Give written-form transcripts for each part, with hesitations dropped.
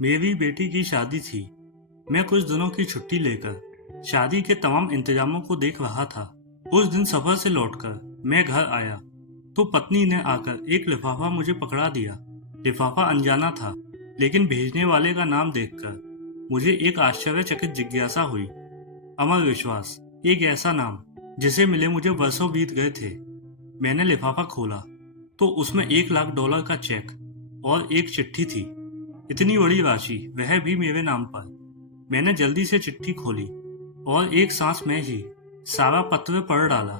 मेरी बेटी की शादी थी। मैं कुछ दिनों की छुट्टी लेकर शादी के तमाम इंतजामों को देख रहा था। उस दिन सफर से लौटकर मैं घर आया तो पत्नी ने आकर एक लिफाफा मुझे पकड़ा दिया। लिफाफा अनजाना था, लेकिन भेजने वाले का नाम देखकर मुझे एक आश्चर्यचकित जिज्ञासा हुई। अमर विश्वास, एक ऐसा नाम जिसे मिले मुझे वर्षों बीत गए थे। मैंने लिफाफा खोला तो उसमें $1,00,000 का चेक और एक चिट्ठी थी। इतनी बड़ी राशि, वह भी मेरे नाम पर। मैंने जल्दी से चिट्ठी खोली और एक सांस में ही सारा पत्र पढ़ डाला।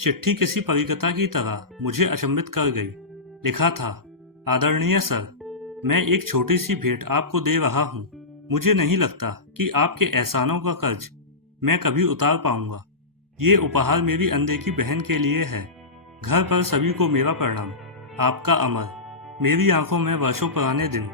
चिट्ठी किसी परिकथा की तरह मुझे अचंभित कर गई। लिखा था, आदरणीय सर, मैं एक छोटी सी भेंट आपको दे रहा हूँ। मुझे नहीं लगता कि आपके एहसानों का कर्ज मैं कभी उतार पाऊंगा। ये उपहार मेरी अनदेखी बहन के लिए है। घर पर सभी को मेरा प्रणाम। आपका अमर। मेरी आंखों में वर्षों पुराने दिन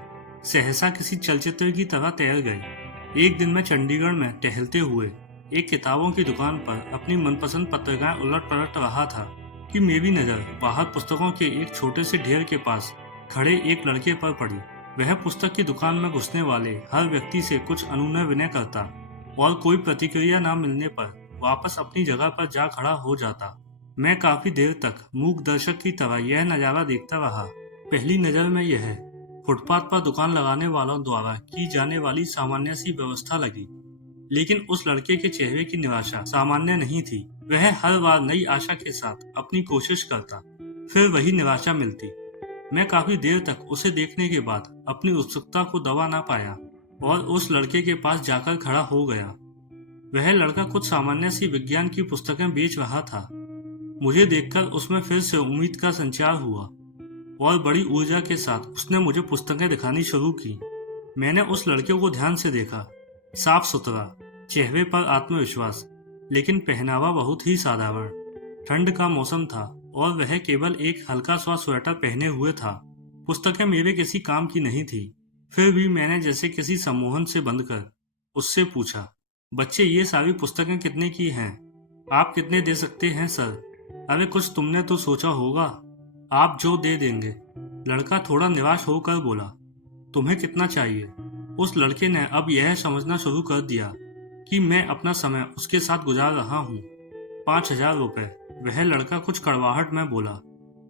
सहसा किसी चलचित्र की तरह तैर गए। एक दिन मैं चंडीगढ़ में टहलते हुए एक किताबों की दुकान पर अपनी मनपसंद पत्रिकाएं उलट पलट रहा था कि मेरी नज़र बाहर पुस्तकों के एक छोटे से ढेर के पास खड़े एक लड़के पर पड़ी। वह पुस्तक की दुकान में घुसने वाले हर व्यक्ति से कुछ अनुनय विनय करता और कोई प्रतिक्रिया न मिलने पर वापस अपनी जगह पर जा खड़ा हो जाता। मैं काफी देर तक मूक दर्शक की तरह यह नज़ारा देखता रहा। पहली नज़र में यह फुटपाथ पर दुकान लगाने वालों द्वारा की जाने वाली सामान्य सी व्यवस्था लगी, लेकिन उस लड़के के चेहरे की निराशा सामान्य नहीं थी। वह हर बार नई आशा के साथ अपनी कोशिश करता, फिर वही निराशा मिलती। मैं काफी देर तक उसे देखने के बाद अपनी उत्सुकता को दबा ना पाया और उस लड़के के पास जाकर खड़ा हो गया। वह लड़का कुछ सामान्य सी विज्ञान की पुस्तकें बेच रहा था। मुझे देखकर उसमें फिर से उम्मीद का संचार हुआ और बड़ी ऊर्जा के साथ उसने मुझे पुस्तकें दिखानी शुरू की। मैंने उस लड़के को ध्यान से देखा। साफ सुथरा, चेहरे पर आत्मविश्वास, लेकिन पहनावा बहुत ही साधारण। ठंड का मौसम था और वह केवल एक हल्का सा स्वेटर पहने हुए था। पुस्तकें मेरे किसी काम की नहीं थी। फिर भी मैंने जैसे किसी सम्मोहन से बंधकर उससे पूछा, बच्चे, ये सारी पुस्तकें कितने की हैं? आप कितने दे सकते हैं सर? अरे कुछ तुमने तो सोचा होगा। आप जो दे देंगे। लड़का थोड़ा निराश होकर बोला, तुम्हें कितना चाहिए? उस लड़के ने अब यह समझना शुरू कर दिया कि मैं अपना समय उसके साथ गुजार रहा हूँ। 5,000 रुपये। वह लड़का कुछ कड़वाहट में बोला,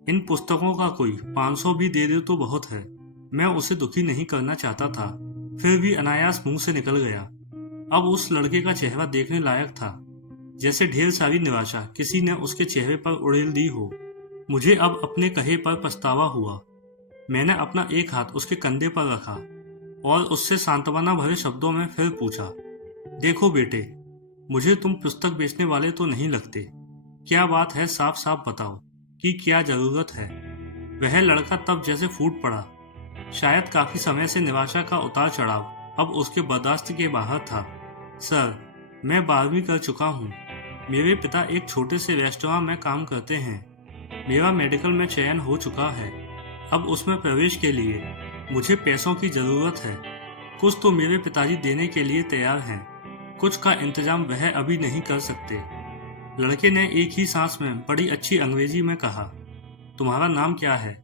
इन पुस्तकों का कोई 500 भी दे दे तो बहुत है। मैं उसे दुखी नहीं करना चाहता था, फिर भी अनायास मुंह से निकल गया। अब उस लड़के का चेहरा देखने लायक था, जैसे ढेर सारी निराशा किसी ने उसके चेहरे पर उड़ेल दी हो। मुझे अब अपने कहे पर पछतावा हुआ। मैंने अपना एक हाथ उसके कंधे पर रखा और उससे सांत्वना भरे शब्दों में फिर पूछा, देखो बेटे, मुझे तुम पुस्तक बेचने वाले तो नहीं लगते। क्या बात है, साफ साफ बताओ कि क्या जरूरत है? वह लड़का तब जैसे फूट पड़ा। शायद काफी समय से निराशा का उतार चढ़ाव अब उसके बर्दाश्त के बाहर था। सर, मैं 12वीं कर चुका हूँ। मेरे पिता एक छोटे से रेस्टोरेंट में काम करते हैं। मेरा मेडिकल में चयन हो चुका है। अब उसमें प्रवेश के लिए मुझे पैसों की जरूरत है। कुछ तो मेरे पिताजी देने के लिए तैयार हैं, कुछ का इंतजाम वह अभी नहीं कर सकते। लड़के ने एक ही सांस में बड़ी अच्छी अंग्रेजी में कहा, तुम्हारा नाम क्या है?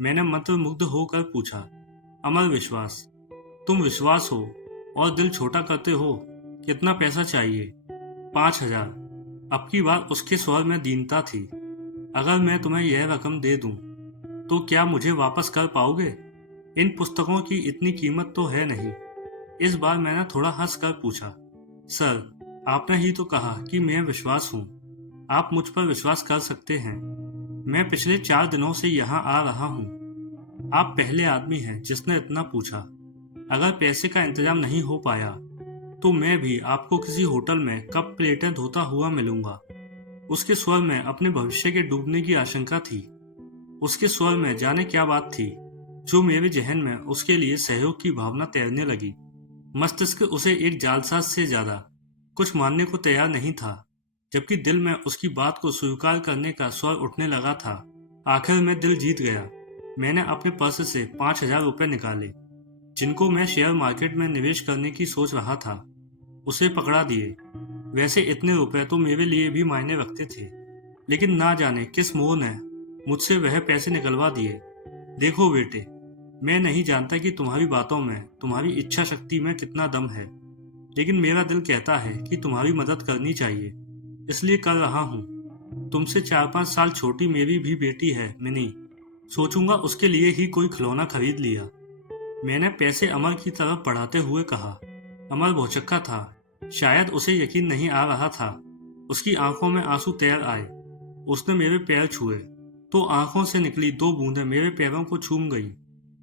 मैंने मंत्रमुग्ध होकर पूछा। अमर विश्वास। तुम विश्वास हो और दिल छोटा करते हो। कितना पैसा चाहिए? 5,000। अब की बार उसके स्वर में दीनता थी। अगर मैं तुम्हें यह रकम दे दूं, तो क्या मुझे वापस कर पाओगे? इन पुस्तकों की इतनी कीमत तो है नहीं। इस बार मैंने थोड़ा हंस कर पूछा, सर, आपने ही तो कहा कि मैं विश्वास हूँ। आप मुझ पर विश्वास कर सकते हैं। मैं पिछले 4 दिनों से यहाँ आ रहा हूँ। आप पहले आदमी हैं जिसने इतना पूछा। अगर पैसे का इंतजाम नहीं हो पाया, तो मैं भी आपको किसी होटल में कप प्लेटें धोता हुआ मिलूंगा। उसके स्वर में अपने भविष्य के डूबने की आशंका थी। उसके स्वर में जाने क्या बात थी, जो मेरे जहन में उसके लिए सहयोग की भावना तैरने लगी। मस्तिष्क उसे एक जालसाज से ज्यादा कुछ मानने को तैयार नहीं था, जबकि दिल में उसकी बात को स्वीकार करने का स्वर उठने लगा था। आखिर में दिल जीत गया। मैंने अपने पर्स से 5,000 रुपये निकाले, जिनको मैं शेयर मार्केट में निवेश करने की सोच रहा था। उसे पकड़ा दिए। वैसे इतने रुपए तो मेरे लिए भी मायने रखते थे, लेकिन ना जाने किस मोह ने मुझसे वह पैसे निकलवा दिए। देखो बेटे, मैं नहीं जानता कि तुम्हारी बातों में, तुम्हारी इच्छा शक्ति में कितना दम है, लेकिन मेरा दिल कहता है कि तुम्हारी मदद करनी चाहिए, इसलिए कर रहा हूँ। तुमसे 4-5 साल छोटी मेरी भी बेटी है मिनी। सोचूंगा उसके लिए ही कोई खिलौना खरीद लिया। मैंने पैसे अमर की तरफ बढ़ाते हुए कहा। अमर भौचक्का था। शायद उसे यकीन नहीं आ रहा था। उसकी आंखों में आंसू तैर आए। उसने मेरे पैर छुए तो आंखों से निकली 2 बूंदें मेरे पैरों को छूम गईं।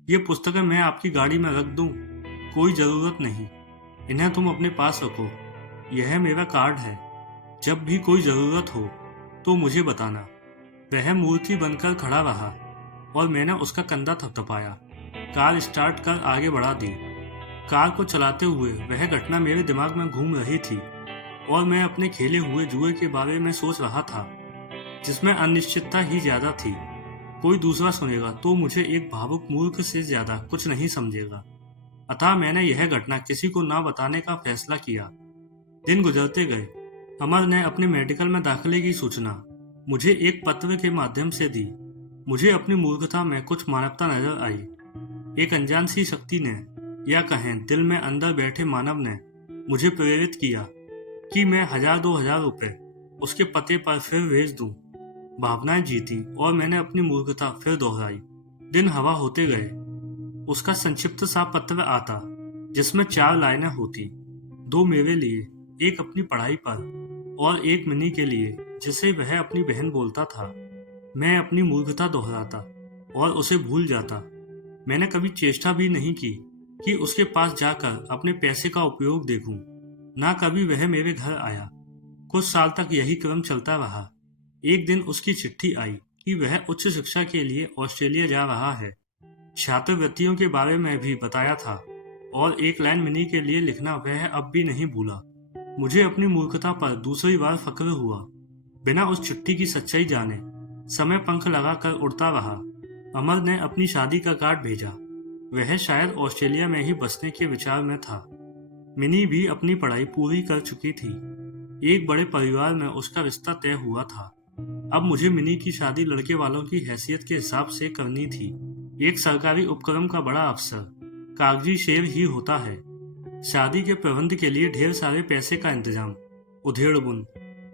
ये पुस्तकें मैं आपकी गाड़ी में रख दूं? कोई जरूरत नहीं। इन्हें तुम अपने पास रखो। यह मेरा कार्ड है। जब भी कोई जरूरत हो तो मुझे बताना। वह मूर्ति बनकर खड़ा रहा और मैंने उसका कंधा थपथपाया। कार स्टार्ट कर आगे बढ़ा दी। कार को चलाते हुए वह घटना मेरे दिमाग में घूम रही थी और मैं अपने खेले हुए जुए के बारे में सोच रहा था, जिसमें अनिश्चितता ही ज्यादा थी। कोई दूसरा सुनेगा तो मुझे एक भावुक मूर्ख से ज्यादा कुछ नहीं समझेगा। अतः मैंने यह घटना किसी को ना बताने का फैसला किया। दिन गुजरते गए। अमर ने अपने मेडिकल में दाखिले की सूचना मुझे एक पत्र के माध्यम से दी। मुझे अपनी मूर्खता में कुछ मानवता नजर आई। एक अनजान सी शक्ति ने, या कहें दिल में अंदर बैठे मानव ने, मुझे प्रेरित किया कि मैं 1000-2000 रुपए उसके पते पर फिर भेज दूं। भावनाएं जीती और मैंने अपनी मूर्खता फिर दोहराई। दिन हवा होते गए। उसका संक्षिप्त सा पत्र आता जिसमें 4 लाइनें होती। 2 मेरे लिए, एक अपनी पढ़ाई पर और एक मिनी के लिए जिसे वह अपनी बहन बोलता था। मैं अपनी मूर्खता दोहराता और उसे भूल जाता। मैंने कभी चेष्टा भी नहीं की कि उसके पास जाकर अपने पैसे का उपयोग देखूं। ना कभी वह मेरे घर आया। कुछ साल तक यही क्रम चलता रहा। एक दिन उसकी चिट्ठी आई कि वह उच्च शिक्षा के लिए ऑस्ट्रेलिया जा रहा है। छात्रवृत्तियों के बारे में भी बताया था और एक लाइन मिनी के लिए लिखना वह अब भी नहीं भूला। मुझे अपनी मूर्खता पर दूसरी बार फक्र हुआ। बिना उस चिट्ठी की सच्चाई जाने समय पंख लगाकर उड़ता रहा। अमर ने अपनी शादी का कार्ड भेजा। वह शायद ऑस्ट्रेलिया में ही बसने के विचार में था। मिनी भी अपनी पढ़ाई पूरी कर चुकी थी। एक बड़े परिवार में उसका रिश्ता तय हुआ था। अब मुझे मिनी की शादी लड़के वालों की हैसियत के हिसाब से करनी थी। एक सरकारी उपक्रम का बड़ा अफसर कागजी शेर ही होता है। शादी के प्रबंध के लिए ढेर सारे पैसे का इंतजाम, उधेड़-बुन,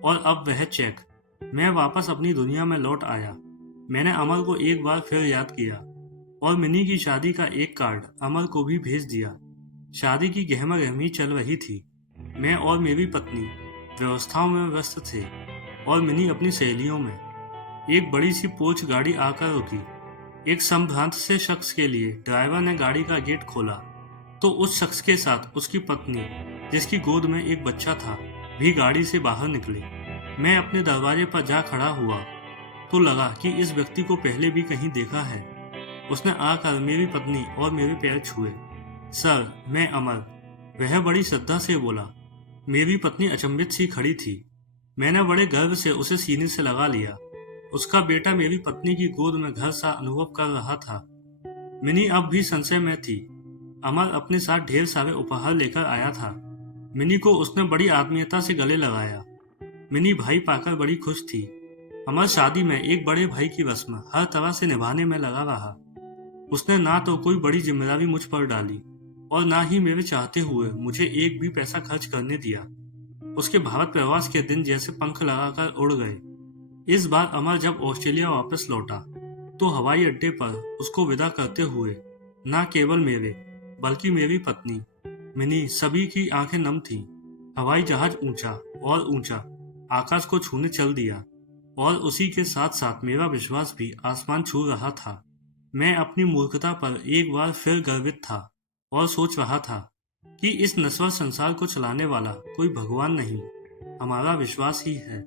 और अब वह चेक। मैं वापस अपनी दुनिया में लौट आया। मैंने अमर को एक बार फिर याद किया और मिनी की शादी का एक कार्ड अमर को भी भेज दिया। शादी की गहमा गहमी चल रही थी। मैं और मेरी पत्नी व्यवस्थाओं में व्यस्त थे और मिनी अपनी सहेलियों में। एक बड़ी सी पोर्च गाड़ी आकर रुकी। एक संभ्रांत से शख्स के लिए ड्राइवर ने गाड़ी का गेट खोला तो उस शख्स के साथ उसकी पत्नी, जिसकी गोद में एक बच्चा था, भी गाड़ी से बाहर निकली। मैं अपने दरवाजे पर जा खड़ा हुआ तो लगा कि इस व्यक्ति को पहले भी कहीं देखा है। उसने आकर मेरी पत्नी और मेरे पैर छुए। सर, मैं अमर, वह बड़ी श्रद्धा से बोला। मेरी पत्नी अचंभित सी खड़ी थी। मैंने बड़े गर्व से उसे सीने से लगा लिया। उसका बेटा मेरी पत्नी की गोद में घर सा अनुभव कर रहा था। मिनी अब भी संशय में थी। अमर अपने साथ ढेर सारे उपहार लेकर आया था। मिनी को उसने बड़ी आत्मीयता से गले लगाया। मिनी भाई पाकर बड़ी खुश थी। अमर शादी में एक बड़े भाई की रस्म हर तरह से निभाने में लगा रहा। उसने ना तो कोई बड़ी जिम्मेदारी मुझ पर डाली और ना ही मेरे चाहते हुए मुझे एक भी पैसा खर्च करने दिया। उसके भारत प्रवास के दिन जैसे पंख लगाकर उड़ गए। इस बार अमर जब ऑस्ट्रेलिया वापस लौटा तो हवाई अड्डे पर उसको विदा करते हुए न केवल मेरे बल्कि मेरी पत्नी, मिनी, सभी की आंखें नम थीं। हवाई जहाज ऊंचा और ऊंचा आकाश को छूने चल दिया और उसी के साथ साथ मेरा विश्वास भी आसमान छू रहा था। मैं अपनी मूर्खता पर एक बार फिर गर्वित था और सोच रहा था कि इस नश्वर संसार को चलाने वाला कोई भगवान नहीं, हमारा विश्वास ही है।